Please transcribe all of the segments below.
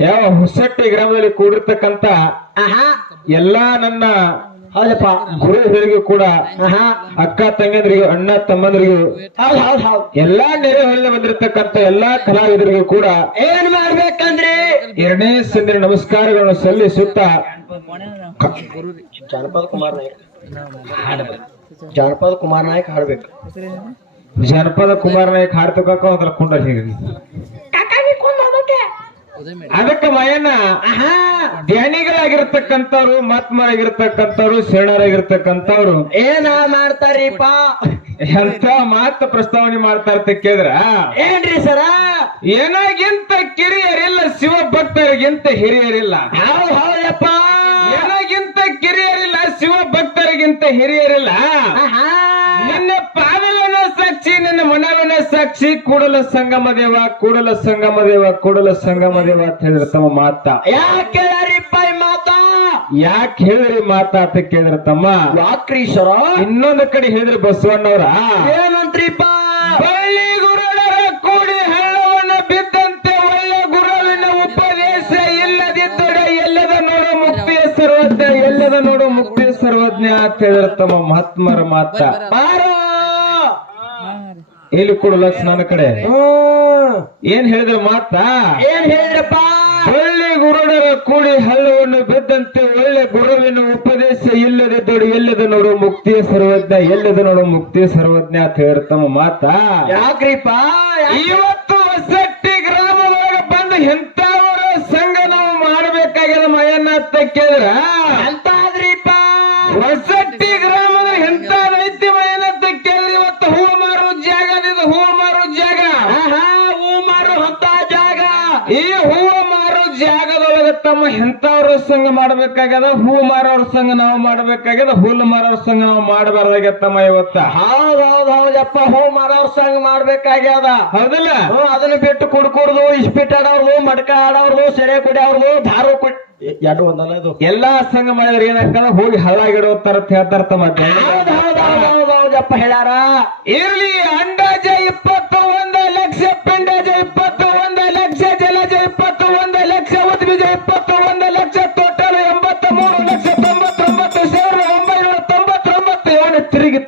ಯಾವ ಹುಸಟ್ಟಿ ಗ್ರಾಮದಲ್ಲಿ ಕೂಡಿರ್ತಕ್ಕಂತ ಆಹಾ. ಎಲ್ಲಾ ನನ್ನ ಹೌದಪ್ಪ. ಗುರು ಹಿರಿಗೂ ಕೂಡ ಆಹಾ. ಅಕ್ಕ ತಂಗಂದ್ರಿಗೂ ಅಣ್ಣ ತಮ್ಮಂದ್ರಿಗೂ ಹೌದ್ ಹೌದ್ ಹೌದ್. ಎಲ್ಲಾ ನೆರೆ ಹೊಲಿದ ಬಂದಿರತಕ್ಕಂತ ಎಲ್ಲಾ ಕಲಾವಿದರಿಗೂ ಕೂಡ ಏನ್ ಮಾಡ್ಬೇಕಂದ್ರೆ? ಎರಡನೇ ಸಂದಿನ ನಮಸ್ಕಾರಗಳನ್ನು ಸಲ್ಲಿಸುತ್ತಾ ಜಾನಪದ ಕುಮಾರ್ ನಾಯಕ್. ಜಾನಪದ ಕುಮಾರ್ ನಾಯಕ್ ಹಾಡ್ಬೇಕು. ಜನಪದ ಕುಮಾರ್ ನಾಯಕ್ ಹಾಡ್ತಕ್ಕ ಅದ್ರ ಕುಂಡ ಹೀಗೆ ಅದಕ್ಕೆ ವಯನ ಆಹಾ ಧ್ಯಾನಿಗಳಾಗಿರ್ತಕ್ಕಂಥವ್ರು ಮಹಾತ್ಮರಾಗಿರ್ತಕ್ಕಂಥವ್ರು ಶರಣರಾಗಿರ್ತಕ್ಕಂಥವ್ರು. ಏನ ಮಾಡ್ತಾರೀಪ ಎಂತ ಮಾತು ಪ್ರಸ್ತಾವನೆ ಮಾಡ್ತಾ ಇರ್ತ ಕೇಳಿದ್ರ? ಏನ್ರಿ ಸರ? ಏನಾಗಿಂತ ಕಿರಿಯರಿಲ್ಲ ಶಿವ ಭಕ್ತರಿಗಿಂತ ಹಿರಿಯರಿಲ್ಲ. ಹೌದ್ ಹೌದಪ್ಪ ಏನಾಗಿಂತ ಕಿರಿಯರಿಲ್ಲ ಶಿವ ಭಕ್ತರಿಗಿಂತ ಹಿರಿಯರಿಲ್ಲ ನಿನ್ನ ಪಾದವನ ಸಾಕ್ಷಿ ನಿನ್ನ ಮನವನ ಸಾಕ್ಷಿ ಕೂಡಲ ಸಂಗಮ ದೇವ ಕೂಡಲ ಸಂಗಮ ದೇವ ಕೂಡಲ ಸಂಗಮ ದೇವ ಅಂತ ಹೇಳಿದ್ರ ತಮ್ಮ ಮಾತ. ಯಾಕೆ ಮಾತಾ? ಯಾಕೆ ಹೇಳ್ರಿ ಮಾತಾ ಅಂತ ಕೇಳಿದ್ರ ತಮ್ಮ? ಯಾಕ್ರೀಶ್ವರ ಇನ್ನೊಂದು ಕಡೆ ಹೇಳಿದ್ರು ಬಸವಣ್ಣವ್ರ? ಏನಂತ್ರಿಪ್ಪ ಅಂತ ಹೇಳಿದ್ರ ತಮ್ಮ ಮಹಾತ್ಮರ ಮಾತ. ಇಲ್ಲಿ ಕೊಡು ಲಕ್ಷ ನನ್ನ ಕಡೆ. ಏನ್ ಹೇಳಿದ್ರ ಮಾತಾ ಏನ್ ಹೇಳಿದ್ರಪ್ಪ? ಒಳ್ಳೆ ಗುರುಡರ ಕೂಡಿ ಹಲ್ಲವನ್ನು ಬಿದ್ದಂತೆ ಒಳ್ಳೆ ಗುರುವಿನ ಉಪದೇಶ ಇಲ್ಲದಿದ್ದೋಡು ಎಲ್ಲದ ನೋಡು ಮುಕ್ತಿಯ ಸರ್ವಜ್ಞ ಎಲ್ಲದ ನೋಡು ಮುಕ್ತಿ ಸರ್ವಜ್ಞ ಅಂತ ಹೇಳಿದ್ರ ತಮ್ಮ ಮಾತಾ. ಯಾಕ್ರಿಪ್ಪ? ಇವತ್ತು ಹೊಸಟ್ಟಿ ಗ್ರಾಮದೊಳಗೆ ಬಂದು ಎಂತವರ ಸಂಘ ನಾವು ಮಾಡಬೇಕಾಗ್ಯದ ಮಯನ್ನ ಅಂತ ಕೇಳಿದ್ರ ಜಾಗದೊಳಗೆ ಇಂಥವ್ರ ಸಂಘ ಮಾಡ್ಬೇಕಾಗ್ಯದ ಹೂ ಮಾರೋರ್ ಸಂಘ ನಾವು ಮಾಡ್ಬೇಕಾಗ್ಯದ ಹುಲ್ಲು ಮಾರೋರ್ ಸಂಘ ನಾವು ಮಾಡಬಾರ್ದಾಗ್ಯದ ತಮ್ಮ ಇವತ್ತ. ಹೌದ್ ಹೌದ್ ಹೌದಪ್ಪ ಹೂ ಮಾರೋರ್ ಸಂಘ ಮಾಡ್ಬೇಕಾಗ್ಯದ. ಹೌದಿಲ್ಲ? ಅದನ್ನ ಬಿಟ್ಟು ಕುಡ್ಕೊಡ್ದು ಇಸ್ಪಿಟ್ ಆಡೋರ್ದು ಮಡ್ಕ ಆಡೋರ್ದು ಸೆರೆ ಕುಡಿಯೋರ್ದು ದಾರು ಕುಡಿ ಎರಡು ಒಂದಲ್ಲ ಇದು? ಎಲ್ಲಾ ಸಂಘ ಮಾಡಿದ್ರೆ ಏನಾಗ್ತದ? ಹೋಗಿ ಹಳ್ಳಾಗಿಡೋತಾರ ಅಂತ ಹೇಳ್ತಾರ ತಮ್ಮ. ಹೌದ್ ಹೌದ್ ಹೌದ್ ಹೌದ್ ಹೌದಪ್ಪ ಹೇಳ್ಯಾರ. ಇರ್ಲಿ ಅಂಡಾಜ ಇಪ್ಪತ್ತು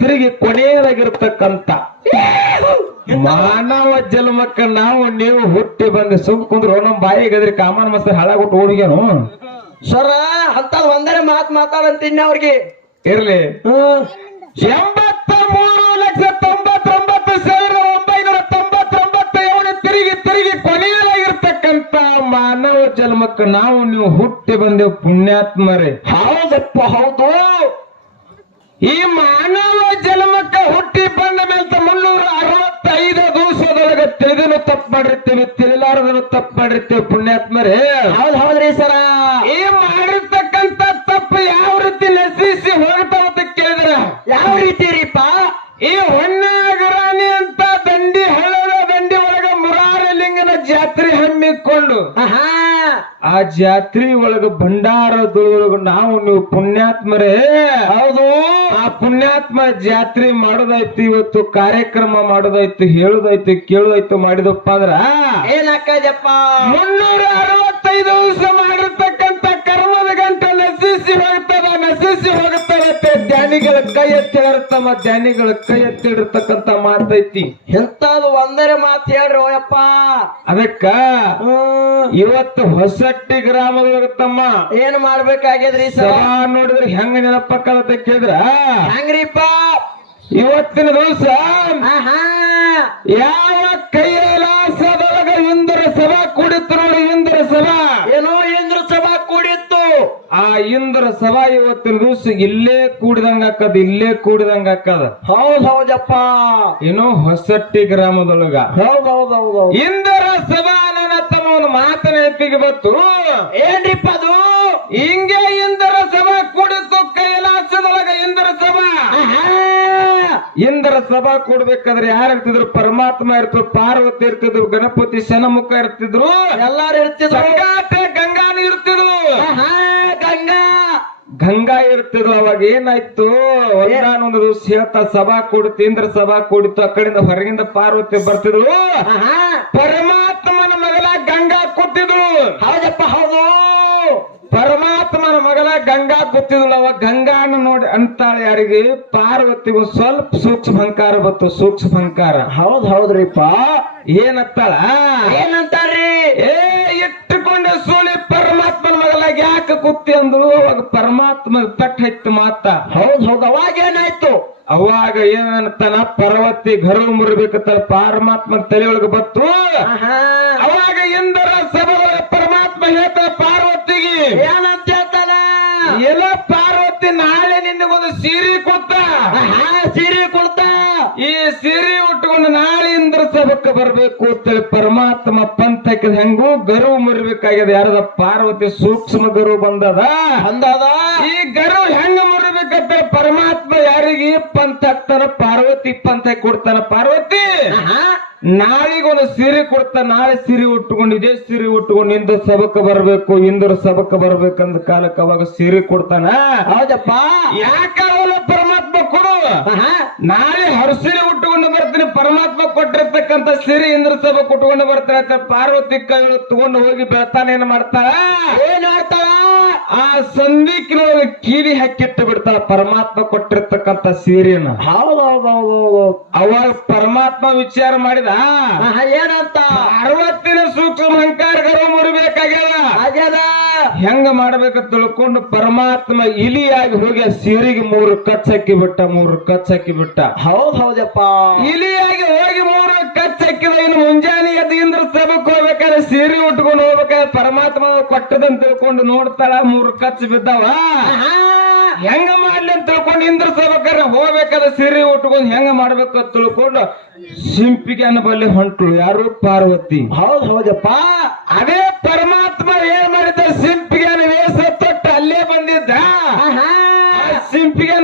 ತಿರುಗಿ ಕೊನೆಯದಾಗಿರ್ತಕ್ಕಂತ ಮಾನವ ಜನ್ಮಕ್ಕ ನಾವು ನೀವು ಹುಟ್ಟಿ ಬಂದು ಸುಮ್ ಕುಂದ್ರು ನಮ್ ಬಾಯಿ ಗದ್ರಿ ಕಾಮನ್ ಮಸ್ತ ಹಾಳಾಗ್ಬಿಟ್ಟು ಓಡಿಗ್ಯಾನು ಸರ ಅಂತ ಒಂದರೆ ಮಾತ್ ಮಾತಾಡಂತೀನಿ ಅವ್ರಿಗೆ. ಇರ್ಲಿ. ಎಂಬತ್ತ ಮೂರು ಲಕ್ಷ ತೊಂಬತ್ತೊಂಬತ್ತು ಸಾವಿರದ ಒಂಬೈನೂರ ತೊಂಬತ್ತೊಂಬತ್ತು ಏಳು ತಿರುಗಿ ತಿರುಗಿ ಕೊನೆಯದಾಗಿರ್ತಕ್ಕಂತ ಮಾನವ ಜನ್ಮಕ್ಕ ನಾವು ನೀವು ಹುಟ್ಟಿ ಬಂದೆವು ಪುಣ್ಯಾತ್ಮರೇ. ಹೌದಪ್ಪ ಹೌದು. ಈ ಮಾನವ ಜನ್ಮಕ್ಕೆ ಹುಟ್ಟಿ ಬಂದ ಮೇಲೆ ಮುನ್ನೂರ ಅರವತ್ತೈದು ದಿವಸದೊಳಗೆ ತಿಳಿದನು ತಪ್ಪು ಮಾಡಿರ್ತೀವಿ ತಿಳಿಲಾರದನು ತಪ್ಪು ಮಾಡಿರ್ತೀವಿ ಪುಣ್ಯಾತ್ಮರೇ ಹೌದ್ ಹೌದ್ರಿ ಸರ. ಈ ಮಾಡಿರ್ತಕ್ಕಂತ ತಪ್ಪು ಯಾವ ರೀತಿ ನಶಿಸಿ ಹೋಗ್ತಾವ ಅಂತ ಕೇಳಿದ್ರ? ಯಾವ ರೀತಿ ರೀಪ? ಈ ಹೊನ್ನಾಗರಾಣಿ ಅಂತ ದಂಡಿ ಹಳ್ಳದ ದಂಡಿ ಒಳಗ ಮುರಾರಿ ಲಿಂಗನ ಜಾತ್ರೆ ಹಮ್ಮಿಕೊಂಡು ಆಹಾ. ಆ ಜಾತ್ರೆ ಒಳಗ ಭಂಡಾರದೊಳಗ ನಾವು ನೀವು ಪುಣ್ಯಾತ್ಮರೇ ಹೌದು. ಆ ಪುಣ್ಯಾತ್ಮ ಜಾತ್ರೆ ಮಾಡೋದಾಯ್ತು ಇವತ್ತು ಕಾರ್ಯಕ್ರಮ ಮಾಡೋದಾಯ್ತು ಹೇಳೋದಾಯ್ತು ಕೇಳೋದಾಯ್ತು ಮಾಡಿದಪ್ಪ ಅಂದ್ರ ಏನಕ್ಕಪ್ಪ ಮುನ್ನೂರ ಅರವತ್ತೈದು ದಿವಸ ಮಾಡಿರ್ತಕ್ಕಂತ ಹೋಗ್ತದ ಹೋಗುತ್ತಾರಂತೆ ಧ್ಯಾನಿಗಳ ಕೈ ಎತ್ತಿಡಿರ್ತಮ್ಮ ಧ್ಯಾನಿಗಳ ಕೈ ಎತ್ತಿಡಿರ್ತಕ್ಕಂತ ಮಾತೈತಿ. ಎಂತಾದ್ರು ಒಂದರೆ ಮಾತು ಹೇಳ್ರಿ ಓಯಪ್ಪ. ಅದಕ್ಕ ಇವತ್ತು ಹೊಸಟ್ಟಿ ಗ್ರಾಮದೊಳಗ ತಮ್ಮ. ಏನ್ ಮಾಡ್ಬೇಕಾಗ್ಯದ್ರಿ ಸರ್ ನೋಡಿದ್ರೆ ಹೆಂಗ ನೆನಪಕ್ಕದ ಕೇಳಿದ್ರ? ಹಂಗ್ರಿಪ್ಪ? ಇವತ್ತಿನ ದಿವಸ ಆಹಾ. ಯಾವ ಕೈಲಾಸದೊಳಗ ಇಂದ್ರ ಸಭಾ ಇವತ್ತಿನ ದಿವಸ ಇಲ್ಲೇ ಕೂಡಿದಂಗ ಅಕ್ಕದ ಇಲ್ಲೇ ಕೂಡಿದಂಗ ಅಕ್ಕದ ಹೌದ್ ಹೌದಪ್ಪ. ಏನೋ ಹೊಸಟ್ಟಿ ಗ್ರಾಮದೊಳಗ. ಹೌದ್ ಹೌದ್ ಹೌದ್ ಇಂದ್ರ ಸಭಾ ನನ್ನ ತಮ್ಮ ಒಂದು ಮಾತನ ಎತ್ತಿಗೆ ಬತ್ತು ಏನ್ರಿಪ್ಪ ಅದು? ಹಿಂಗೆ ಇಂದ್ರ ಸಭಾ ಕೂಡಿತ್ತು ಕೈಲಾಸದೊಳಗ ಇಂದ್ರ ಸಭಾ. ಇಂದ್ರ ಸಭಾ ಕೊಡ್ಬೇಕಾದ್ರೆ ಯಾರು ಇರ್ತಿದ್ರು? ಪರಮಾತ್ಮ ಇರ್ತಿದ್ರು ಪಾರ್ವತಿ ಇರ್ತಿದ್ರು ಗಣಪತಿ ಶನಮುಖ ಇರ್ತಿದ್ರು. ಎಲ್ಲಾರು ಇರ್ತಿದ್ರು. ಗಂಗಾ ಇರ್ತಿದ್ರು ಅವಾಗ ಏನಾಯ್ತು? ಒಂದಾನೊಂದು ದಿವಸ ಹೇಳ್ತಾ ಸಭಾ ಕೂಡಿತು ಇಂದ್ರ ಸಭಾ ಕೂಡಿತು ಆ ಕಡೆಯಿಂದ ಹೊರಗಿಂದ ಪಾರ್ವತಿ ಬರ್ತಿದ್ರು. ಪರಮಾತ್ಮನ ಮಗಳ ಗಂಗಾ ಕೂತಿದ್ರು. ಹೌದಪ್ಪ ಹೌದು. ಪರಮಾತ್ಮನ ಮಗಲ ಗಂಗಾ ಕೂತಿದ್ರು. ಅವ ಗಂಗಾನ ನೋಡಿ ಅಂತಾಳೆ ಯಾರಿಗೆ? ಪಾರ್ವತಿಗೂ ಸ್ವಲ್ಪ ಸೂಕ್ಷ್ಮ ಹಂಕಾರ ಬತ್ತು ಸೂಕ್ಷ್ಮ ಹಂಕಾರ ಹೌದ್ ಹೌದ್ರಿಪ್ಪ. ಏನತ್ತಾಳ ಏನಂತಾರ್ರಿ ಏ ಇಟ್ಟುಕೊಂಡ ಸೂಳಿ ಪರಮಾತ್ಮನ ಮಗಲಾಗ ಯಾಕೆ ಕುತ್ತಿ ಅಂದ್ರು ಅವಾಗ ಪರಮಾತ್ಮ ಪೆಟ್ಟ ಹೈತು ಮಾತ ಹೌದ್ ಹೌದ್ ಅವಾಗ ಏನಾಯ್ತು? ಅವಾಗ ಏನಂತಾನ ಪರ್ವತಿ ಘರ ಮುರಿಬೇಕಂತ ಪರಮಾತ್ಮ ತಲೆಯೊಳಗೆ ಬತ್ತು. ಅವಾಗ ಇಂದರ ಸಬಲ ಪರಮಾತ್ಮ ಹೇಳ್ತ ಪಾರ್ವತಿಗೆ ಏನಂತ ಹೇಳ್ತಾನ? ಎಲ್ಲ ಪಾರ್ವತಿ ನಾಳೆ ನಿನಗೊಂದು ಸೀರೆ ಕೊಡ್ತ. ಸೀರೆ ಕೊಡ್ತಾ. ಈ ಸೀರೆ ಉಟ್ಕೊಂಡು ನಾಳೆ ಇಂದ್ರ ಬರಬೇಕು ಅಂತ ಅಂತೇಳಿ ಪರಮಾತ್ಮ ಪಂಥಕ್ಕೆ ಹೆಂಗೂ ಗರು ಮುರಿಬೇಕಾಗ್ಯದ. ಯಾರದ? ಪಾರ್ವತಿ ಸೂಕ್ಷ್ಮ ಗರು ಬಂದದ. ಬಂದದ. ಈ ಗರು ಹೆಂಗ ಮುರಿಬೇಕಂತ ಪರಮಾತ್ಮ ಯಾರಿಗೆ ಪಂಥ ಹಾಕ್ತಾನ? ಪಾರ್ವತಿ ಪಂಥ ಕೊಡ್ತಾನ. ಪಾರ್ವತಿ ಹಾ ನಾಳಿಗೊಂದು ಸೀರೆ ಕೊಡ್ತ ನಾಳೆ ಸಿರಿ ಉಟ್ಕೊಂಡು ಇದೇ ಸೀರೆ ಉಟ್ಕೊಂಡು ಇಂದ್ರ ಸಭಕ್ಕೆ ಬರ್ಬೇಕು ಇಂದ್ರ ಸಭಕ್ಕೆ ಬರ್ಬೇಕಂದ ಕಾಲಕ್ಕೆ ಅವಾಗ ಸೀರೆ ಕೊಡ್ತಾನ. ಹೌದಪ್ಪ. ಯಾಕಾಗಲ್ಲ. ನಾಳೆ ಹರಸಿರಿ ಉಟ್ಟುಕೊಂಡು ಬರ್ತೀನಿ ಪರಮಾತ್ಮ ಕೊಟ್ಟಿರ್ತಕ್ಕಂತ ಸಿರಿ ಇಂದ್ರ ಸಭೆ ಕೊಟ್ಟುಕೊಂಡು ಬರ್ತಾನೆ ಅಂತ ಪಾರ್ವತಿ ಕೈಗಳು ತಗೊಂಡು ಹೋಗಿ ಬೆಳತಾನ ಏನ್ ಮಾಡ್ತಾಳ ಏನ್ ಮಾಡ್ತಾಳ ಆ ಸಂದಿಕ್ಕಿನೊಳಗೆ ಕೀಲಿ ಹಾಕಿಟ್ಟು ಬಿಡ್ತಾಳ ಪರಮಾತ್ಮ ಕೊಟ್ಟಿರ್ತಕ್ಕಂತ ಸೀರೆನ. ಅವಾಗ ಪರಮಾತ್ಮ ವಿಚಾರ ಮಾಡಿದ. ಏನಂತ? ಅರವತ್ತಿನ ಸೂಕ್ಷ್ಮ ಅಹಂಕಾರ ಗರ್ವ ಮುರಿಬೇಕಾಗ್ಯದ ಆಗ್ಯದ. ಹೆಂಗ ಮಾಡ್ಬೇಕು ತಿಳ್ಕೊಂಡು ಪರಮಾತ್ಮ ಇಲಿಯಾಗಿ ಹೋಗಿ ಆ ಸೀರೆಗೆ ಮೂರು ಕಚ್ಚಕ್ಕಿ ಬಿಟ್ಟ ಮೂರು ಕಚ್ ಹಾಕಿ ಬಿಟ್ಟ. ಹೌದ್ ಹೌದಪ್ಪ. ಇಲಿಯಾಗಿ ಹೋಗಿ ಮೂರು ಕಚ್ಚಕ್ಕಿದ ಇನ್ನು ಮುಂಜಾನೆ ಎದ್ದು ಇಂದ್ರ ಸಭಕ್ಕೆ ಹೋಗ್ಬೇಕಾದ್ರೆ ಸೀರೆ ಉಟ್ಕೊಂಡು ಹೋಗ್ಬೇಕಾದ್ರೆ ಪರಮಾತ್ಮ ಕೊಟ್ಟದಂತ ತಿಳ್ಕೊಂಡು ನೋಡ್ತಾಳ ಮೂರು ಕಚ್ಚ ಬಿದ್ದಾವ. ಹೆಂಗ ಮಾಡ್ಲಿ ಅಂತ ತಿಳ್ಕೊಂಡು ಇಂದ್ರ ಸಭಕ್ಕಾರ ಹೋಗ್ಬೇಕಾದ ಸೀರೆ ಉಟ್ಕೊಂಡು ಹೆಂಗ ಮಾಡ್ಬೇಕು ಅಂತ ತಿಳ್ಕೊಂಡು ಸಿಂಪಿಗೆ ಅನ್ನಬಲ್ಲಿ ಹೊಂಟಳು. ಯಾರು? ಪಾರ್ವತಿ. ಹೌದ್ ಹೌದಪ್ಪ. ಅದೇ ಪರಮಾತ್ಮ ಏನ್ ಮಾಡಿದ? ಸಿಂಪಿಗೆ ವೇಷ ತೊಟ್ಟು ಅಲ್ಲೇ ಬಂದಿದ್ದ. ಸಿಂಪಿಗೆ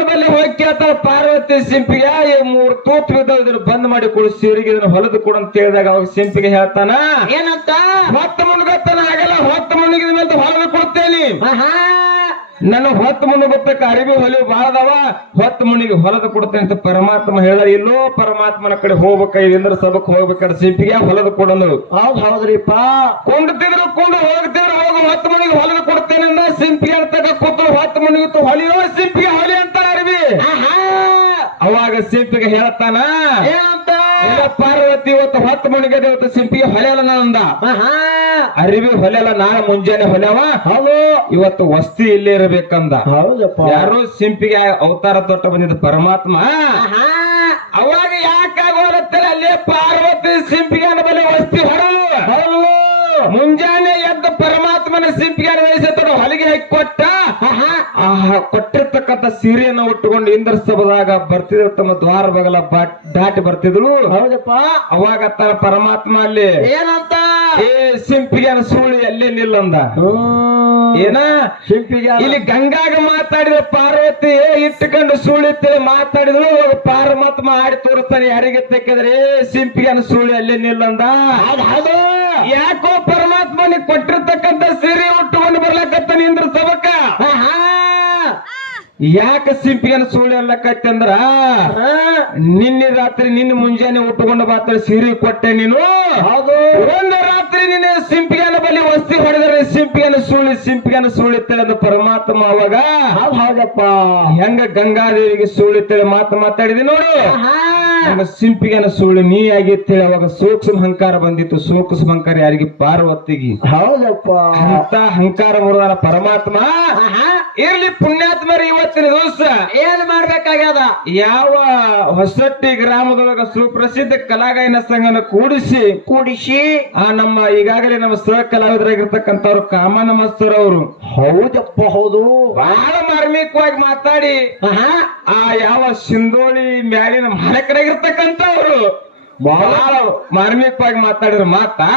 ಬಲ್ಲಿ ಪಾರ್ವತಿ ಸಿಂಪಿಗೆ ಈ ಮೂರ್ ತೂತ್ ಬಿದ್ದಾವ ಇದನ್ನ ಬಂದ್ ಮಾಡಿ ಕೊಡು ಸೀರಿಗೆ ಇದನ್ನ ಹೊಲದು ಕೊಡು ಅಂತ ಹೇಳಿದಾಗ ಅವಾಗ ಸಿಂಪಿಗೆ ಹೇಳ್ತಾನ ಏನಂತ ಹೊತ್ತ ಮುನ್ಗತ್ತಾನ ಆಗಲ್ಲ ಹೊತ್ತ ಮುಳುಗಿದ ಮೇಲೆ ಹೊಲದು ಕೊಡ್ತೇನೆ. ನನ್ನ ಹೊತ್ತು ಮುಳುಗತ್ತಕ್ಕ ಅರಿವಿ ಹೊಲಿ ಬಾಳದವ ಹೊತ್ತು ಮುನಿಗೆ ಹೊಲದ ಕೊಡ್ತೇನೆ ಅಂತ ಪರಮಾತ್ಮ ಹೇಳಿದ ಇಲ್ಲೋ ಪರಮಾತ್ಮನ ಕಡೆ ಹೋಗ್ಬೇಕ ಸಬಕ್ ಹೋಗ್ಬೇಕಾದ್ರೆ ಸಿಂಪಿಗೆ ಹೊಲದ ಕೊಡೋದು ಹೌದ್ ಹೌದ್ರಿಪ್ಪ. ಕುಂಡ್ತಿದ್ರು ಕುಂಡು ಹೋಗ್ತಿದ್ರು ಹೋಗು ಹೊತ್ತು ಮನಿಗೆ ಹೊಲದ ಕೊಡ್ತೇನೆ ಸಿಂಪಿಗೆ ಅಂತ ಕೂತು ಹೊತ್ತು ಮನಿಗಿತ್ತು ಹೊಲಿಯೋ ಸಿಂಪಿಗೆ ಹೊಲಿ ಅಂತಾರ ಅರಿವಿ. ಅವಾಗ ಸಿಂಪಿಗೆ ಹೇಳತ್ತಾನ ಪಾರ್ವತಿ ಇವತ್ತು ಹೊತ್ತು ಮನಿಗೆ ಇವತ್ತು ಸಿಂಪಿಗೆ ಹೊಲೆಯಲ್ಲ ಅಂದ. ಅರಿವಿ ಹೊಲೆಯಲ್ಲ ನಾಳೆ ಮುಂಜಾನೆ ಹೊಲೆವ ಹೌದು. ಇವತ್ತು ವಸ್ತಿ ಇಲ್ಲೇ ಇರಬೇಕಂದ. ಹೌದಪ್ಪ. ಯಾರು ಸಿಂಪಿಗೆ ಅವತಾರ ತೊಟ್ಟ ಬಂದಿದ್ದ ಪರಮಾತ್ಮ. ಅವಾಗ ಯಾಕಾಗೋಲತ್ತಲ್ಲ ಅಲ್ಲೇ ಪಾರ್ವತಿ ಸಿಂಪಿಗೆ ಹೌದು ಮುಂಜಾನೆ ಎದ್ದ ಪರಮಾತ್ಮನ ಸಿಂಪಿಗೆ ವಯಸ್ಸತ್ತ ಹೊಲಿಗೆ ಹಾಕಿ ಕೊಟ್ಟ ಕೊಟ್ಟಿರ್ತಕ್ಕಂಥ ಸೀರೆಯನ್ನು ಉಟ್ಟುಕೊಂಡು ಇಂದ್ರ ಸಭದಾಗ ಬರ್ತಿದ್ರು ತಮ್ಮ ದ್ವಾರ ಬಗಲ ದಾಟಿ ಬರ್ತಿದ್ರು. ಹೌದಪ್ಪ. ಅವಾಗ ತರ ಪರಮಾತ್ಮ ಅಲ್ಲಿ ಏನಂತ? ಏ ಸಿಂಪಿಗೆ ಸೂಳಿ ಅಲ್ಲೇ ನಿಲ್ಲಂದ? ಏನ? ಸಿಂಪಿಗೆ ಇಲ್ಲಿ ಗಂಗಾಗ ಮಾತಾಡಿದ ಪಾರ್ವತಿ ಇಟ್ಟುಕೊಂಡು ಸುಳಿತೇಳಿ ಮಾತಾಡಿದ್ರು ಅವಾಗ ಪರಮಾತ್ಮ ಆಡಿ ತೋರಿಸ್ತಾನೆ ಯಾರಿಗೆ ತೆಕ್ಕಿದ್ರೆ ಸಿಂಪಿಗೆ ಸುಳ್ಳು ಅಲ್ಲೇ ನಿಲ್ಲಂದ? ಅದು ಹೌದು. ಯಾಕೋ ಪರಮಾತ್ಮನಿ ಕೊಟ್ಟಿರ್ತಕ್ಕಂಥ ಸೀರೆ ಉಟ್ಟುಕೊಂಡು ಬರ್ಲಕತ್ತ ನಿಂದ್ರ ಸಬಕ ಆಹಾ. ಯಾಕ ಸಿಂಪಿಗನ ಸುಳಿ ಅಲ್ಲಕತ್ತಂದ್ರ ಹಾ. ನಿನ್ನೆ ರಾತ್ರಿ ನಿನ್ನ ಮುಂಜಾನೆ ಉಟ್ಟುಕೊಂಡು ಬಾತ ಸೀರೆ ಕೊಟ್ಟೆ ನೀನು ಒಂದು ರಾತ್ರಿ ನಿನ್ನೆ ಸಿಂಪಿಗನ ಬಲಿ ವಸ್ತಿ ಹೊಡೆದ್ರೆ ಸಿಂಪಿಗನ ಸುಳ್ಳು ಸಿಂಪಿಗನ ಸುಳಿತೇಳಿ ತಿಳಿದ ಪರಮಾತ್ಮ ಅವಾಗ ಹೌದು ಹೌದಪ್ಪ ಹೆಂಗ ಗಂಗಾದೇವಿಗೆ ಸುಳಿತೇಳಿ ಮಾತು ಮಾತಾಡಿದಿ ನೋಡು. ಹಂಗ ಸಿಂಪಿಗೆನ ಸುಳ್ಳು ನೀ ಆಗಿತ್ತೇಳಿ ಅವಾಗ ಸೂಕ್ಷ್ಮ ಅಹಂಕಾರ ಬಂದಿತ್ತು. ಸೂಕ್ಷ್ಮ ಅಹಂಕಾರ ಯಾರಿಗೆ? ಪಾರ್ವತಿಗೆ. ಹೌದಪ್ಪ. ಅಂತ ಅಹಂಕಾರ ಬರುವಾರ ಪರಮಾತ್ಮ. ಇರ್ಲಿ ಪುಣ್ಯಾತ್ಮರಿ ಇವತ್ತಿನ ದಿವಸ. ಏನ್ ಮಾಡ್ಬೇಕಾಗ್ಯದ? ಯಾವ ಹೊಸಟ್ಟಿ ಗ್ರಾಮದೊಳಗ ಸುಪ್ರಸಿದ್ಧ ಕಲಾಗಾಯನ ಸಂಘನ ಕೂಡಿಸಿ ಕೂಡಿಸಿ. ಆ ನಮ್ಮ ಈಗಾಗಲೇ ನಮ್ಮ ಸಹ ಕಲಾವಿದರಾಗಿರ್ತಕ್ಕಂಥವ್ರು ಕಾಮನ ಮಸ್ತರ್ ಅವರು. ಹೌದಪ್ಪ ಹೌದು. ಬಹಳ ಮಾರ್ಮಿಕವಾಗಿ ಮಾತಾಡಿ. ಆ ಯಾವ ಸಿಂಧೋಳಿ ಮ್ಯಾಲಿನ ಮಾಲಕರಾಗಿರ್ತಕ್ಕಂಥವ್ರು ಬಹಳ ಮಾರ್ಮಿಕವಾಗಿ ಮಾತಾಡಿದ್ರು ಮಾತಾ.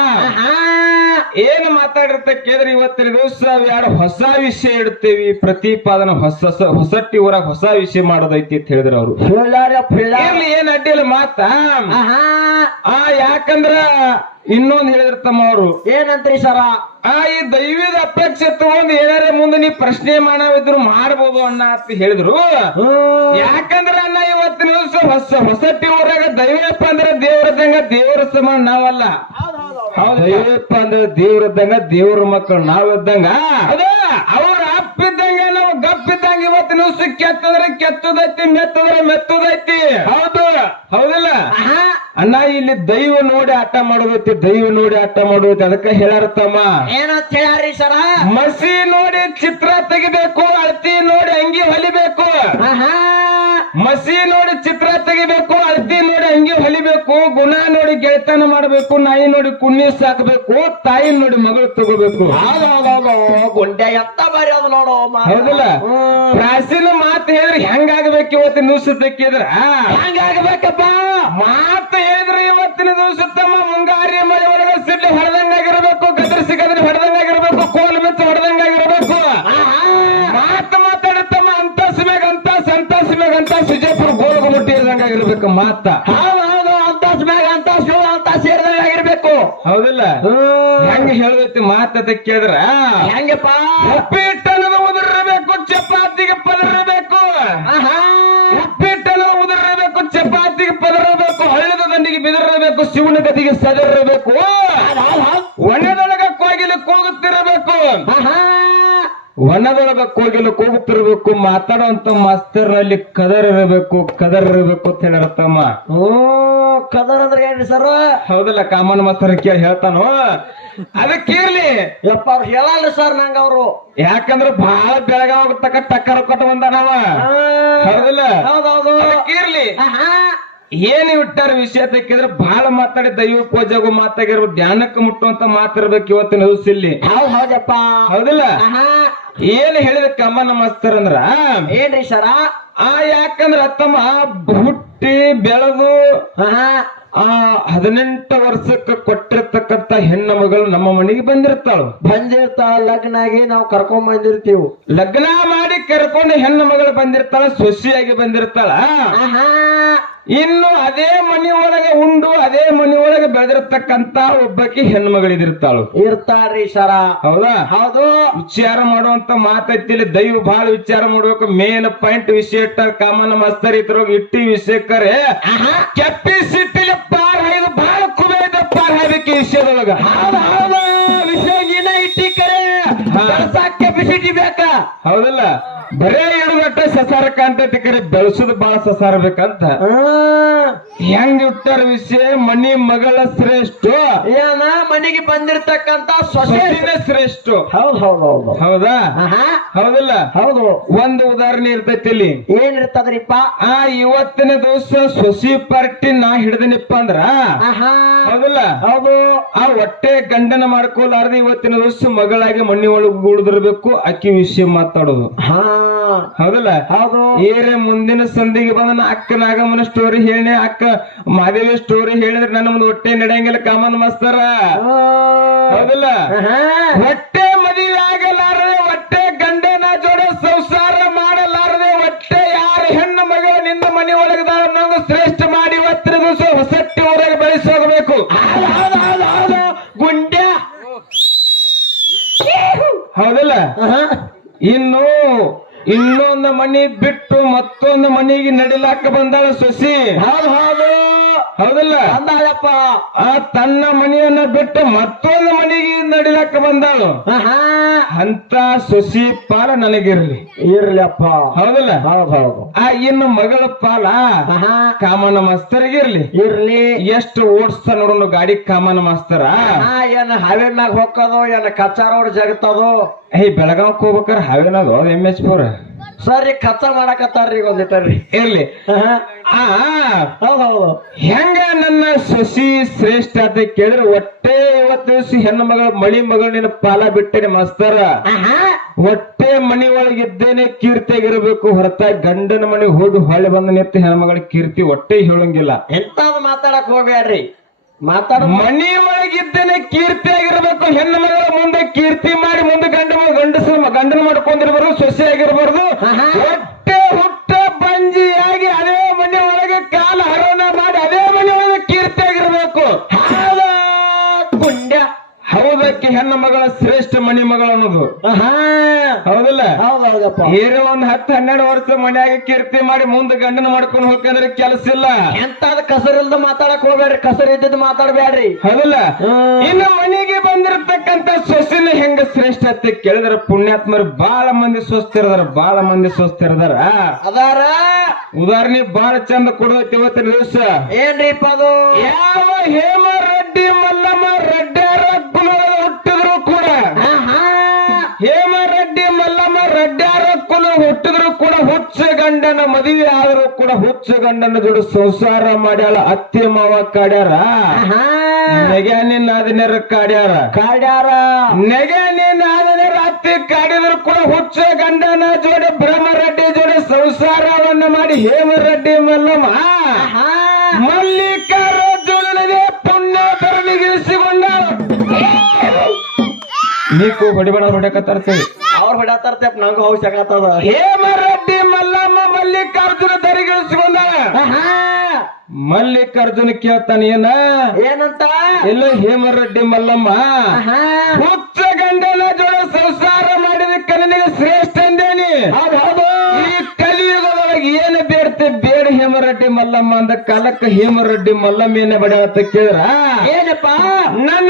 ಏನ್ ಏನು ಮಾತಾಡಿರ್ತ ಕೇಳಿದ್ರೆ ಇವತ್ತಿನ ದಿವಸ ಯಾರು ಹೊಸ ವಿಷಯ ಇಡ್ತೇವಿ. ಪ್ರತಿಪಾದನ ಹೊಸ ಹೊಸ- ಹೊಸಟ್ಟಿ ಊರಾಗ ಹೊಸ ವಿಷಯ ಮಾಡೋದೈತಿ ಅಂತ ಹೇಳಿದ್ರು ಅವರು. ಏನ್ ಅಡ್ಡಿಲ್ಲ ಮಾತಾ. ಆ ಯಾಕಂದ್ರ ಇನ್ನೊಂದ್ ತಮ್ಮ ಅವರು ಏನಂತ ಸರ ಆ ಈ ದೈವದ ಅಪೇಕ್ಷೆ ತಗೊಂಡ್ ಏನಾರ ಮುಂದೆ ನೀ ಪ್ರಶ್ನೆ ಮಾಡವಿದ್ರು ಮಾಡ್ಬೋದು ಅಣ್ಣ ಅಂತ ಹೇಳಿದ್ರು. ಯಾಕಂದ್ರ ಅಣ್ಣ ಇವತ್ತಿನ ದಿವಸ ಹೊಸ ಹೊಸಟ್ಟಿ ಊರಾಗ ದೈವಪ್ಪ ಅಂದ್ರ ದೇವರದಂಗ ದೇವರ ಸಮಾನ ನಾವಲ್ಲ. ದೈವಪ್ಪ ಅಂದ್ರೆ ದೇವ್ರ ಇದ್ದಂಗ ದೇವ್ರ ಮಕ್ಕಳು ನಾವಿದ್ದಂಗ ಅವ್ರ ಅಪ್ಪಿದ್ದಂಗ ನಾವು ಗಪ್ಪಿದ್ದಂಗ ಇವತ್ತು ದಿವಸ ಕೆತ್ತದ್ರ ಕೆತ್ತದೈತಿ ಮೆತ್ತದ್ರೆ ಮೆತ್ತದೈತಿ. ಹೌದು. ಹೌದಿಲ್ಲ. ಅಣ್ಣ ಇಲ್ಲಿ ದೈವ ನೋಡಿ ಆಟ ಮಾಡೋದೈತಿ ದೈವ ನೋಡಿ ಆಟ ಮಾಡೋದೈತಿ ಅದಕ್ಕೆ ಹೇಳ್ಯಾರ ತಮ್ಮ. ಏನಂತ ಹೇಳ್ಯಾರಿ ಸರ? ಮಸಿ ನೋಡಿ ಚಿತ್ರ ತೆಗಿಬೇಕು ಅಳತಿ ನೋಡಿ ಅಂಗಿ ಹೊಲಿಬೇಕು. ಮಸಿ ನೋಡಿ ಚಿತ್ರ ತೆಗಿಬೇಕು ಅಳತಿ ನೋಡಿ ಅಂಗಿ ಹೊಲಿಬೇಕು ಗುಣ ನೋಡಿ ಗೆಳೆತನ ಮಾಡಬೇಕು ನಾಯಿ ನೋಡಿ ಕುಣ್ಣಿ ಸಾಕಬೇಕು ತಾಯಿ ನೋಡಿ ಮಗಳು ತಗೋಬೇಕು. ಗುಂಡೆ ಎತ್ತ ಬಾರಿ ಅದು ನೋಡು. ಹೌದಿಲ್ಲ? ಹ್ಮ್. ಪ್ರಾಚೀನ ಮಾತು ಹೇಳಿದ್ರೆ ಹೆಂಗಾಗ್ಬೇಕು ಇವತ್ತಿನ ನ್ಯೂಸ್ ತೆಕ್ಕಿದ್ರ ಹೆಂಗಾಗಬೇಕಪ್ಪ? ಮಾತು ಹೇಳಿದ್ರೆ ಇವತ್ತಿನ ದಿವಸ ತಮ್ಮ ಮುಂಗಾರಿ ಮಳೆ ಒಳಗೆ ಸಿಡ್ಲಿ ಹೊಡೆದಂಗಾಗಿರ್ಬೇಕು ಗದರ್ಸಿ ಗದರಿ ಹೊಡೆದಂಗಾಗಿರ್ಬೇಕು ಕೋಲ್ ಮೆಚ್ಚ ಹೊಡೆದಂಗಾಗಿರ್ಬೇಕು. ಮಾತು ಮಾತಾಡುತ್ತಮ್ಮ ಅಂತಸ್ ಮ್ಯಾಗ ಅಂತ ಅಂತಸ್ ಮ್ಯಾಗ ಅಂತಸ್ ವಿಜಯಪುರ ಗೋಲ್ಗ ಮುಟ್ಟಿ ಇರ್ದಂಗಾಗಿರ್ಬೇಕು ಮಾತ. ಹೌದು ಹೌದು ಅಂತಸ್ ಮ್ಯಾಗ ಅಂತ ಶಿವ ಅಂತ ಸೇರಿದಾಗ ಆಗಿರ್ಬೇಕು ಹೌದಿಲ್ಲ ಹೆಂಗ ಹೇಳ್ದೈತಿ ಮಾತ ಕೇಳಿದ್ರ? ಹೆಂಗಪ್ಪ? ಉಪ್ಪಿಟ್ಟನ್ನದು ಬಿದಿರಿರಬೇಕು ಶಿವನ ಗತಿಗೆ ಸದರಿರಬೇಕು. ಒಣದೊಳಗ ಕೋಗಿಲು ಕೂಗುತ್ತಿರಬೇಕು. ವನದೊಳಗ ಕೋಗಿಲು ಕೂಗುತ್ತಿರಬೇಕು ಮಾತಾಡುವಂತ ಮಾಸ್ತರ್ನಲ್ಲಿ ಕದರ್ ಇರಬೇಕು ಕದರ್ ಇರಬೇಕು ಅಂತ ಹೇಳಿರತ್ತಮ್ಮ ಓ ಕದರ್ ಅಂದ್ರೆ ಏನ್ರಿ ಸರ್ ಹೌದಲ್ಲ ಕಾಮನ್ ಮಾಸ್ತರ್ ಕೇಳಿ ಹೇಳ್ತಾನು? ಅದಕ್ಕಿರ್ಲಿ ಯಪ್ಪ ಅವ್ರು ಹೇಳಲ್ರಿ ಸರ್ ನಂಗ ಅವರು. ಯಾಕಂದ್ರೆ ಬಹಳ ಬೆಳಗಾವ್ ತಕ್ಕ ಟಕ್ಕರ್ ಕೊಟ್ಟು ಬಂದಾನವ. ಹೌದಲ್ಲ? ಹೌದೌದು ಅದಕ್ಕಿರ್ಲಿ ಏನ್ ಇಟ್ಟಾರ ವಿಷಯ ತೆಕ್ಕಿದ್ರೆ ಬಹಳ ಮಾತಾಡಿ ದೈವ ಪೂಜೆಗೂ ಮಾತಾಗಿರ್ಬೋದು ಧ್ಯಾನಕ್ಕೆ ಮುಟ್ಟುವಂತ ಮಾತಿರ್ಬೇಕು ಇವತ್ತಿನ ಇಲ್ಲಿ. ಹೌದ್ ಹೌದಪ್ಪ. ಹೌದಿಲ್ಲ. ಏನ್ ಹೇಳಿದ ಕಮ್ಮನ ಮಾಸ್ತರ್ ಅಂದ್ರ? ಏನ್ರಿ ಸರ ಆ ಯಾಕಂದ್ರ ತಮ್ಮ ಹುಟ್ಟಿ ಬೆಳೆದು. ಆ ಹದಿನೆಂಟು ವರ್ಷಕ್ಕೆ ಕೊಟ್ಟಿರ್ತಕ್ಕಂತ ಹೆಣ್ಣು ಮಗಳು ನಮ್ಮ ಮನೆಗೆ ಬಂದಿರ್ತಾಳು. ಬಂದಿರ್ತಾಳ ಲಗ್ನ ಆಗಿ ನಾವು ಕರ್ಕೊಂಡ್ ಬಂದಿರ್ತೀವಿ. ಲಗ್ನ ಮಾಡಿ ಕರ್ಕೊಂಡು ಹೆಣ್ಣು ಮಗಳು ಬಂದಿರ್ತಾಳ ಸೊಸಿಯಾಗಿ ಬಂದಿರ್ತಾಳ. ಇನ್ನು ಅದೇ ಮನಿ ಒಳಗೆ ಉಂಡು ಅದೇ ಮನಿ ಒಳಗೆ ಬೆಳೆದಿರ್ತಕ್ಕಂತ ಒಬ್ಬಾಕಿ ಹೆಣ್ಣು ಮಗಳಿದಿರ್ತಾಳು ಇರ್ತಾಳ್ರಿ ಸರ ಹೌದಾ? ಹೌದು. ವಿಚಾರ ಮಾಡುವಂತ ಮಾತೈತಿಲಿ ದೈವ ಬಹಳ ವಿಚಾರ ಮಾಡ್ಬೇಕು. ಮೇನ್ ಪಾಯಿಂಟ್ ವಿಷಯ ಇಟ್ಟ ಕಾಮನ್ ಮಸ್ತರ್ ಇತರ ಇಟ್ಟಿ ವಿಷಯಕ್ಕರೆ ಕೆಪಾಸಿಟಿಲಿ ಪಾರ್ ಹಾಯ್ದು ಬಹಳ ಕುಬೇದಪ್ಪ ಈ ವಿಷಯದೊಳಗ. ವಿಷಯ ನೀನ ಇಟ್ಟಿಕ್ಕರೆ. ಹಾ. ಬೇಕ? ಹೌದಲ್ಲ. ಬರೇ ಇಡುಗಟ್ಟ ಸಸಾರ ಕಾಣ್ತೈತಿ ಕರೆ ಬೆಳೆಸುದು ಬಾಳ ಸಸಾರ ಬೇಕಂತ. ಹೆಂಗ್ ಇಟ್ಟಾರ ವಿಷಯ? ಮನಿ ಮಗಳ ಶ್ರೇಷ್ಠ. ಏನ? ಮನೆಗೆ ಬಂದಿರ್ತಕ್ಕಂತ ಸೊಸೆ. ಸೊಸಿನೇ ಶ್ರೇಷ್ಠ. ಹೌದು ಹೌದು ಹೌದು. ಹೌದಲ್ಲ. ಹೌದು. ಒಂದು ಉದಾಹರಣೆ ಇರ್ತೈತಿ ಇಲ್ಲಿ. ಏನ್ ಇರ್ತದ್ರಿಪ್ಪ? ಆ ಇವತ್ತಿನ ದಿವಸ ಸೊಸಿ ಪಾರ್ಟಿ ನಾ ಹಿಡ್ದನಿಪ್ಪ ಅಂದ್ರ. ಹೌದಲ್ಲ. ಹೌದು. ಆ ಹೊಟ್ಟೆ ಗಂಡನ ಮಾಡ್ಕೊಲಾರ್ದ ಇವತ್ತಿನ ದಿವಸ ಮಗಳಾಗಿ ಮಣ್ಣಿ ಒಳಗೆ ಉಳಿದಿರ್ಬೇಕು ಅಕ್ಕಿ ವಿಷಯ ಮಾತಾಡೋದು. ಹಾ. ಹೌದಲ್ಲ? ಹೌದು. ಏರೆ ಮುಂದಿನ ಸಂದಿಗೆ ಬಂದ ಅಕ್ಕ ನಾಗಮ್ಮನ ಸ್ಟೋರಿ ಹೇಳಿ ಅಕ್ಕ ಮಾದೇವಿ ಸ್ಟೋರಿ ಹೇಳಿದ್ರೆ ನನ್ನ ಮುಂದೆ ಹೊಟ್ಟೆ ನಡೆಯಂಗಿಲ್ಲ ಕಾಮನ್ ಮಸ್ತರ. ಹೌದಲ್ಲ. ಹೊಟ್ಟೆ ಮದುವೆ ಆಗಲಾರದೆ ಹೊಟ್ಟೆ ಗಂಡನ ಜೋಡಿ ಸಂಸಾರ ಮಾಡಲಾರದೆ ಹೊಟ್ಟೆ ಯಾರ ಹೆಣ್ಣು ಮಗಳು ನಿನ್ನ ಮನೆ ಒಳಗದ ಶ್ರೇಷ್ಠ ಮಾಡಿ ದಿವಸ ಹೊಸಟ್ಟಿ ಹೊರಗೆ ಬೆಳೆಸೋಗಬೇಕು ಹೌದು ಹೌದು ಹೌದು ಹೌದು ಗುಂಡ್ಯ ಹೌದಲ್ಲ. ಇನ್ನು ಇನ್ನೊಂದು ಮನಿ ಬಿಟ್ಟು ಮತ್ತೊಂದು ಮನಿಗೆ ನಡಿಲಾಕ ಬಂದಾಳ ಸೊಸಿ. ಹೌದು ಹೌದು. ಹೌದಲ್ಲ? ಅಂದಾಳಪ್ಪ. ಆ ತನ್ನ ಮನೆಯನ್ನ ಬಿಟ್ಟು ಮತ್ತೊಂದು ಮನೆಗೆ ನಡಿಲಾಕ ಬಂದಾಳು. ಅಂತ ಸೊಸಿ ಪಾಲ ನನಗಿರ್ಲಿ. ಇರ್ಲಪ್ಪ ಹೌದಲ್ಲ? ಹೌದು ಹೌದು. ಆ ಇನ್ನು ಮಗಳ ಪಾಲ. ಕಾಮನ ಮಾಸ್ತರಿಗಿರ್ಲಿ. ಇರ್ಲಿ. ಎಷ್ಟು ಓಡಿಸ್ತ ನೋಡೋಣ ಗಾಡಿ ಕಾಮನ ಮಾಸ್ತರ. ಏನ ಹಾವೇನಾಗ ಹೋಗೋದು ಏನ ಕಚ್ಚಾ ರೋಡ್ ಜಗತ್ತದು. ಏ ಬೆಳಗಾವ್ ಹೋಗ್ಬೇಕಾರ ಹಾವೇನಾಗ ಎಂ ಎಚ್ ಪೋರ್ ಸರಿ ಕಚ್ಚಾ ಮಾಡಕತ್ತಾರ್ರಿ ಈಗ ಒಂದಿಟ್ಟರಿ ಇರ್ಲಿ. ಆ ಹೌದು ಹೌದು ಹೆಂಗ ನನ್ನ ಸಸಿ ಶ್ರೇಷ್ಠ ಅಂತ ಕೇಳಿದ್ರೆ ಒಟ್ಟೆ ಇವತ್ತು ದಿವಸ ಹೆಣ್ಣು ಮಗಳ ಮಳಿ ಮಗಳ ನಿನ್ನ ಪಾಲ ಬಿಟ್ಟೇನೆ ಮಾಸ್ತರ. ಹೊಟ್ಟೆ ಮನಿ ಒಳಗಿದ್ದೇನೆ ಕೀರ್ತಿಯಾಗಿರ್ಬೇಕು ಹೊರತಾಗಿ ಗಂಡನ ಮನೆ ಹೋಗಿ ಹೊಳೆ ಬಂದ ನಿಂತ ಹೆಣ್ಮಗಳ ಕೀರ್ತಿ ಹೊಟ್ಟೆ ಹೇಳಂಗಿಲ್ಲ. ಎಂತಾದ್ ಮಾತಾಡಕ್ ಹೋಗ್ಬೇಡ್ರಿ. ಮಾತಾಡ ಮನಿ ಒಳಗಿದ್ದೇನೆ ಕೀರ್ತಿ ಆಗಿರ್ಬೇಕು. ಹೆಣ್ಣು ಮಗಳ ಮುಂದೆ ಕೀರ್ತಿ ಮಾಡಿ ಮುಂದೆ ಗಂಡ ಗಂಡಸ ಗಂಡನ ಮಾಡ್ಕೊಂಡಿರ್ಬಾರ್ದು ಸೊಸೆ ಆಗಿರ್ಬಾರ್ದು. ಹೊಟ್ಟೆ ಹುಟ್ಟ ಬಂಜಿಯಾಗಿ ಅದೇ ಮನೆ ಹೌದಕ್ಕೆ ಹೆಣ್ಣು ಮಗಳ ಶ್ರೇಷ್ಠ ಮನಿ ಮಗಳ ಅನ್ನೋದು. ಹೌದಲ್ಲ? ಹೌದಪ್ಪ ಹೀರೋ ಒಂದ್ ಹತ್ತು ಹನ್ನೆರಡು ವರ್ಷ ಮನ್ಯಾಗ ಕೀರ್ತಿ ಮಾಡಿ ಮುಂದೆ ಗಂಡನ ಮಾಡ್ಕೊಂಡು ಹೋಗ್ಕಂದ್ರೆ ಕೆಲಸ ಇಲ್ಲ. ಎಂತಾದ ಕಸರಿಲ್ದ ಮಾತಾಡಕ್ ಹೋಗ್ಬೇಡ್ರಿ ಕಸರ್ ಇದ್ದದ್ ಮಾತಾಡ್ಬೇಡ್ರಿ ಹೌದಲ್ಲ. ಇನ್ನು ಮನೆಗೆ ಬಂದಿರತಕ್ಕಂತ ಸೊಸಿನ ಹೆಂಗ ಶ್ರೇಷ್ಠತೆ ಕೇಳಿದ್ರ ಪುಣ್ಯಾತ್ಮರು ಬಾಳ ಮಂದಿ ಸ್ವಸ್ಥಿರದಾರ ಬಾಳ ಮಂದಿ ಸ್ವಸ್ಥಿರದಾರ ಅದಾರ? ಉದಾಹರಣೆ ಬಾಳ ಚಂದ ಕೊಡೋತಿ ಇವತ್ತಿನ ದಿವಸ. ಏನ್ರಿಪ್ಪ ಅದು? ಯಾವ ಹೇಮ ರೆಡ್ಡಿ ಮಲ್ಲಮ್ಮ ಹುಟ್ಟಿದ್ರು ಕೂಡ ಹುಚ್ಚ ಗಂಡನ ಮದುವೆ ಆದರೂ ಕೂಡ ಹುಚ್ಚ ಗಂಡನ ಜೋಡಿ ಸಂಸಾರ ಮಾಡ್ಯಾಳ. ಅತ್ತೆ ಮಾವ ಕಾಡ್ಯಾರ? ನೆಗ್ಯಾನಿನ ನೆಗೆ ನಿನ್ನ ಕಾಡ್ಯಾರ? ಕಾಡ್ಯಾರ. ನೆಗೆ ನಿನ್ನ ಅದನ್ಯಾರ ಅತ್ತೆ ಕಾಡಿದ್ರು ಕೂಡ ಹುಚ್ಚ ಗಂಡನ ಜೋಡಿ ಬ್ರಹ್ಮರೆಡ್ಡಿ ಜೋಡಿ ಸಂಸಾರವನ್ನ ಮಾಡಿ ಹೇಮರೆಡ್ಡಿ ಮಲ್ಲಮ್ಮ. ಆಹಾ. ಮಲ್ಲಿಕಾರ್ಜುನನಿಗೆ ಪುಣ್ಯ ಧರಣಿಗಿರಿಸಿಕೊಂಡ ನೀಕು ಹೊಡಿಬೇಡ ಹೊಡ್ಯಾಕತ್ತಾರ್ತೇವೆ ಅವ್ರ ಹೊಡ್ಯಾತಾರ್ತಪ್ಪ ನಂಗೂ ಹೌಸ್ ಆಗತ್ತದ ಹೇಮರೆಡ್ಡಿ ಮಲ್ಲಮ್ಮ ಮಲ್ಲಿಕಾರ್ಜುನ ಧರಿಗಿಳಿಸಿಕೊಂಡ ಆಹಾ. ಮಲ್ಲಿಕಾರ್ಜುನ ಕೇಳ್ತಾನ ಏನ? ಏನಂತ? ಎಲ್ಲ ಹೇಮರೆಡ್ಡಿ ಮಲ್ಲಮ್ಮ. ಹುಚ್ಚ ಗಂಡನ ಜೋಡ ಸಂಸಾರ ಮಾಡಿದಕ್ಕೆ ನಿನಗೆ ಶ್ರೇಷ್ಠ ಅಂದೇನಿ. ಈ ಕಲಿಯುಗದೊಳಗೆ ಏನು ಬೇಡ್ತೆ ಬೇಡ ಹೇಮರೆಡ್ಡಿ ಮಲ್ಲಮ್ಮ ಅಂದ ಕಾಲಕ್ಕೆ ಹೇಮರೆಡ್ಡಿ ಮಲ್ಲಮ್ಮ ಏನೇ ಬಡ ಅಂತ ಕೇಳಿದ್ರ? ಏನಪ್ಪ? ನನ್ನ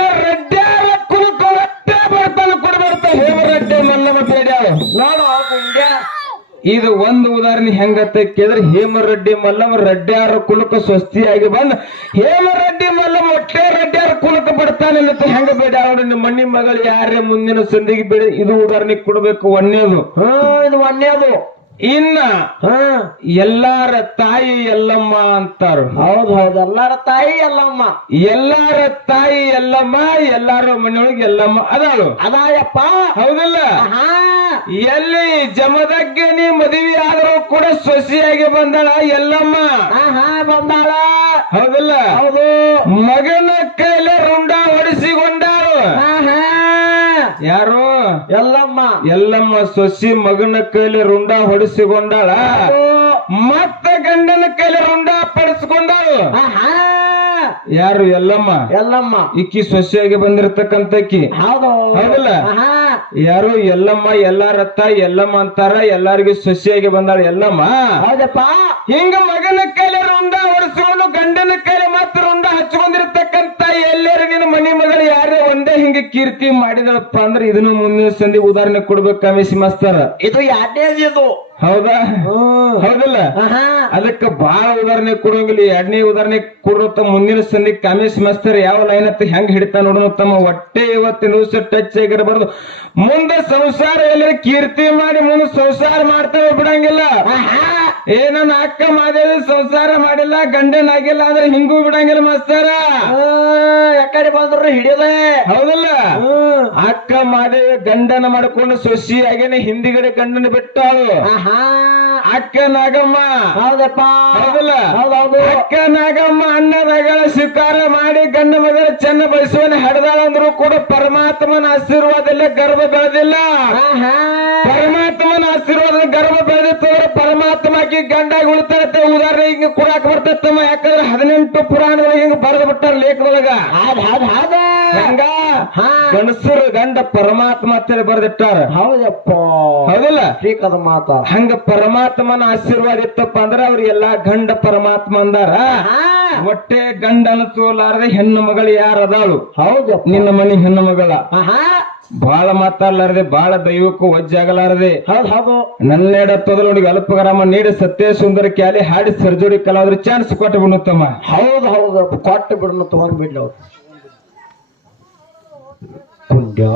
ಇದು ಒಂದು ಉದಾಹರಣೆ ಹೆಂಗತ್ತ ಕೇಳಿದ್ರೆ, ಹೇಮರೆಡ್ಡಿ ಮಲ್ಲಮ್ಮ ರೆಡ್ಡಿಯಾರ ಕುಲಕ ಸ್ವಸ್ತಿಯಾಗಿ ಬಂದ ಹೇಮರೆಡ್ಡಿ ಮಲ್ಲಮ್ಮ ಒಟ್ಟೆ ರೆಡ್ಡಿಯಾರ ಕುಲಕ ಬರ್ತಾನೆ ಅಂತ ಹೆಂಗ ಬೇಡ ನಿಮ್ಮ ಮಣ್ಣಿ ಮಗಳು ಯಾರೇ ಮುಂದಿನ ಸಂದಿಗೆ ಬೇಡ. ಇದು ಉದಾಹರಣೆ ಕೊಡ್ಬೇಕು, ಒನ್ನೇದು. ಹ ಇದು ಒಂದೇದು ಇನ್ನ ಎಲ್ಲಾರ ತಾಯಿ ಎಲ್ಲಮ್ಮ ಅಂತಾರ. ಹೌದು ಹೌದ್ ಎಲ್ಲಾರ ತಾಯಿ ಎಲ್ಲಮ್ಮ. ಎಲ್ಲಾರ ತಾಯಿ ಎಲ್ಲಮ್ಮ ಎಲ್ಲಾರ ಮನೆಯೊಳಗೆ ಎಲ್ಲಮ್ಮ ಅದಾಳು. ಅದಾಯಪ್ಪ. ಹೌದಿಲ್ಲ? ಎಲ್ಲಿ ಜಮದಗ್ಗೆ ನೀ ಮದುವೆ ಆದರೂ ಕೂಡ ಸೊಸಿಯಾಗಿ ಬಂದಾಳ ಎಲ್ಲಮ್ಮ. ಬಂದಾಳ. ಹೌದಿಲ್ಲ? ಹೌದು. ಮಗನ ಕೈಲೆ ರುಂಡ ಹೊಡಿಸಿಕೊಂಡಾಳು. ಯಾರು? ಎಲ್ಲಮ್ಮ ಎಲ್ಲಮ್ಮ ಸೊಸಿ ಮಗನ ಕೈಲಿ ರುಂಡ ಹೊಡಿಸಿಕೊಂಡಾಳ. ಮತ್ತೆ ಗಂಡನ ಕೈಲಿ ರುಂಡ ಪಡಿಸ್ಕೊಂಡಾಳು. ಆಹಾ. ಯಾರು ಎಲ್ಲಮ್ಮ ಎಲ್ಲಮ್ಮ ಇಕ್ಕಿ ಸೊಸಿಯಾಗಿ ಬಂದಿರತಕ್ಕಂತಕ್ಕಿ. ಹೌದು. ಹೌದಲ್ಲ? ಯಾರು ಎಲ್ಲಮ್ಮ ಎಲ್ಲಾರತ್ತ ಎಲ್ಲಮ್ಮ ಅಂತಾರ ಎಲ್ಲಾರಿಗೂ ಸೊಸಿಯಾಗಿ ಬಂದಾಳ ಎಲ್ಲಮ್ಮ ಹೌದಪ್ಪ. ಹಿಂಗ ಮಗನ ಕೈಲಿ ರುಂಡ ಹೊಡಿಸಿಕೊಂಡು ಗಂಡನ ಕೈಲಿ ಮತ್ತೆ ರುಂಡ ಹಚ್ಕೊಂಡಿರ್ತಕ್ಕಂತ ಎಲ್ಲರೂ ನಿನ್ನ ಮನಿ ಮಗಳು ಯಾರೇ ಒಂದೇ ಹಿಂಗ ಕೀರ್ತಿ ಮಾಡಿದಳಪ್ಪ ಅಂದ್ರೆ ಇದನ್ನು ಮುಂದಿನ ಸಂಧಿ ಉದಾಹರಣೆ ಕೊಡ್ಬೇಕು ಕಮಿಸಿ ಮಸ್ತಾರ. ಇದು ಎರಡನೇದು ಇದು. ಹೌದಾ? ಹೌದಲ್ಲ? ಅದಕ್ಕ ಬಾಳ ಉದಾಹರಣೆ ಕೊಡೋಂಗಿಲ್ಲ. ಎರಡನೇ ಉದಾಹರಣೆ ಕೊಡುತ್ತ ಮುಂದಿನ ಸಂಧಿ ಕಮಿಸ್ ಮಾಸ್ತರ್ ಯಾವ ಲೈನ್ ಹತ್ತ ಹೆಂಗ್ ಹಿಡಿತಾ ನೋಡೋಣ. ತಮ್ಮ ಹೊಟ್ಟೆ ಇವತ್ತಿನ ದಿವಸ ಟಚ್ ಆಗಿರಬಾರ್ದು. ಮುಂದೆ ಸಂಸಾರ ಎಲ್ಲ ಕೀರ್ತಿ ಮಾಡಿ ಮುಂದೆ ಸಂಸಾರ ಮಾಡ್ತಾವೆ ಬಿಡಂಗಿಲ್ಲ. ಏ ನನ್ನ ಅಕ್ಕ ಮಾದೇವಿ ಸಂಸಾರ ಮಾಡಿಲ್ಲ ಗಂಡನಾಗಿಲ್ಲ ಅಂದ್ರೆ ಹಿಂಗೂ ಬಿಡಂಗಿಲ್ಲ ಮಾಸ್ತಾರ. ಯಾಕಡೆ ಬಂದ್ರು ಹಿಡಿಯದೆ. ಹೌದಲ್ಲ? ಅಕ್ಕ ಮಾದೇವಿ ಗಂಡನ ಮಾಡ್ಕೊಂಡು ಸೊಸಿ ಆಗೇನೆ ಹಿಂದಿಗಡೆ ಗಂಡನ ಬಿಟ್ಟಾಳು. ಅಕ್ಕ ನಾಗಮ್ಮ. ಹೌದಪ್ಪ. ಹೌದಲ್ಲ? ಹೌದೌದು. ಅಕ್ಕ ನಾಗಮ್ಮ ಅನ್ನದಗಳ ಸ್ವೀಕಾರ ಮಾಡಿ ಗಂಡ ಮಗಳ ಚೆನ್ನ ಬಯಸುವನ ಹಡದಾಳಂದ್ರು ಕೂಡ ಪರಮಾತ್ಮನ ಆಶೀರ್ವಾದಲ್ಲೇ ಗರ್ಭ ಬೆಳೆದಿಲ್ಲ. ಪರಮಾತ್ಮನ ಆಶೀರ್ವಾದ ಗರ್ಭ ಬೆಳೆದಿತ್ತು ಪರಮಾತ್ಮ ಆಕಿ ಗಂಡಾಗಿ ಉಳಿತಾರತ್ತೆ ಉದಾಹರಣೆ ಹಿಂಗ ಕೊಡಾಕ ಬರ್ತೈತಮ್ಮ ಯಾಕಂದ್ರೆ ಹದಿನೆಂಟು ಪುರಾಣಗಳು ಹಿಂಗ ಬರೆದು ಬಿಟ್ಟಾರ ಲೇಖದೊಳಗ ಹಂಗ ಹಾ. ಗಂಡಸರು ಗಂಡ ಪರಮಾತ್ಮ ಅಂತೇಳಿ ಬರೆದಿಟ್ಟಾರ. ಹೌದಪ್ಪ. ಹೌದಿಲ್ಲ? ಶ್ರೀಕದ ಮಾತ. ಹಂಗ ಪರಮಾತ್ಮನ ಆಶೀರ್ವಾದ ಇತ್ತಪ್ಪ ಅಂದ್ರ ಅವ್ರಿಗೆಲ್ಲಾ ಗಂಡ ಪರಮಾತ್ಮ ಅಂದಾರ. ಆಹಾ ಗಂಡನ ತೋಲಾರದೆ ಹೆಣ್ಣು ಮಗಳು ಯಾರದಾಳು? ಹೌದು. ನಿನ್ನ ಮನೆ ಹೆಣ್ಣು ಮಗಳ. ಬಾಳ ಮಾತಾಡ್ಲಾರದೆ ಬಾಳ ದೈವಕ್ಕೂ ಒಜ್ಜಾಗಲಾರದೆ ಹೌದು ಹೌದು. ನನ್ನೆಡ ತೊದಲೊಳಗೆ ಅಲ್ಪಗ್ರಾಮ ನೀಡಿ ಸತ್ಯ ಸುಂದರ ಕ್ಯಾಲಿ ಹಾಡಿ ಸರ್ಜರಿ ಕಲಾವಿದ್ರು ಚಾನ್ಸ್ ಕೊಟ್ಟು ಬಿಡುತ್ತಮ್ಮ ಹೌದು ಹೌದು. ಕೊಟ್ಟು ಬಿಡುತ್ತಮ್ಮ ತಗೊಂಡ್ ಬಿಡ್ಲಿ ಅವ್ರು. ಕುಂಡ್ಯ